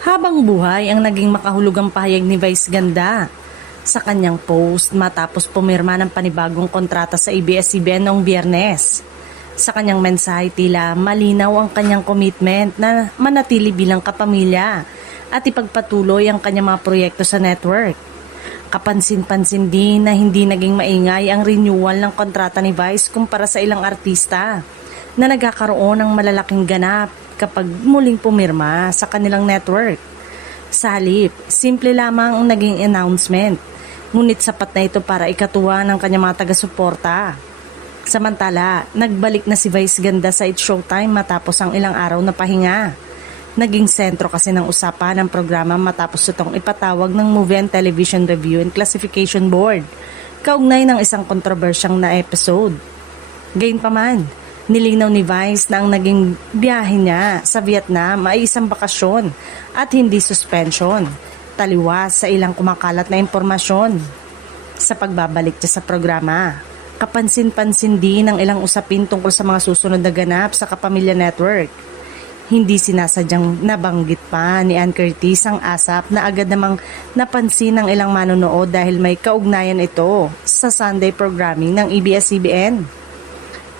Habang buhay ang naging makahulugang pahayag ni Vice Ganda sa kanyang post matapos pumirma ng panibagong kontrata sa ABS-CBN noong Biyernes. Sa kanyang mensahe tila malinaw ang kanyang commitment na manatili bilang kapamilya at ipagpatuloy ang kanyang mga proyekto sa network. Kapansin-pansin din na hindi naging maingay ang renewal ng kontrata ni Vice kumpara sa ilang artista na nagkakaroon ng malalaking ganap kapag muling pumirma sa kanilang network. Sa halip, simple lamang ang naging announcement, ngunit sapat na ito para ikatuwa ng kanyang mga taga-suporta. Samantala, nagbalik na si Vice Ganda sa It's Showtime matapos ang ilang araw na pahinga. Naging sentro kasi ng usapan ng programa matapos itong ipatawag ng Movie and Television Review and Classification Board, kaugnay ng isang kontrobersyang na episode. Gayunpaman, nilinaw ni Vice na ang naging biyahe niya sa Vietnam ay isang bakasyon at hindi suspension, taliwas sa ilang kumakalat na impormasyon. Sa pagbabalik niya sa programa, kapansin-pansin din ang ilang usapin tungkol sa mga susunod na ganap sa Kapamilya Network. Hindi sinasadyang nabanggit pa ni Ann Curtis ang ASAP na agad namang napansin ng ilang manonood dahil may kaugnayan ito sa Sunday programming ng ABS-CBN.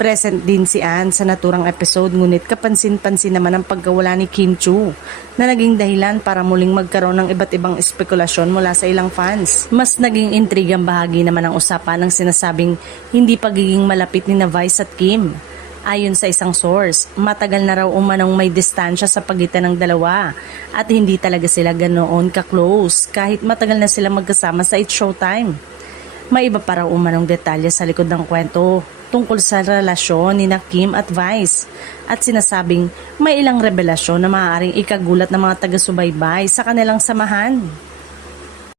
Present din si Ann sa naturang episode ngunit kapansin-pansin naman ang pagkawala ni Kim Chu na naging dahilan para muling magkaroon ng iba't ibang espekulasyon mula sa ilang fans. Mas naging intrigang bahagi naman ang usapan ng sinasabing hindi pagiging malapit ni na Vice at Kim. Ayon sa isang source, matagal na raw umanong may distansya sa pagitan ng dalawa at hindi talaga sila ganoon ka-close kahit matagal na sila magkasama sa It's Showtime. May iba pa raw umanong detalye sa likod ng kwento tungkol sa relasyon ni Kim at Vice at sinasabing may ilang revelasyon na maaaring ikagulat ng mga taga-subaybay sa kanilang samahan.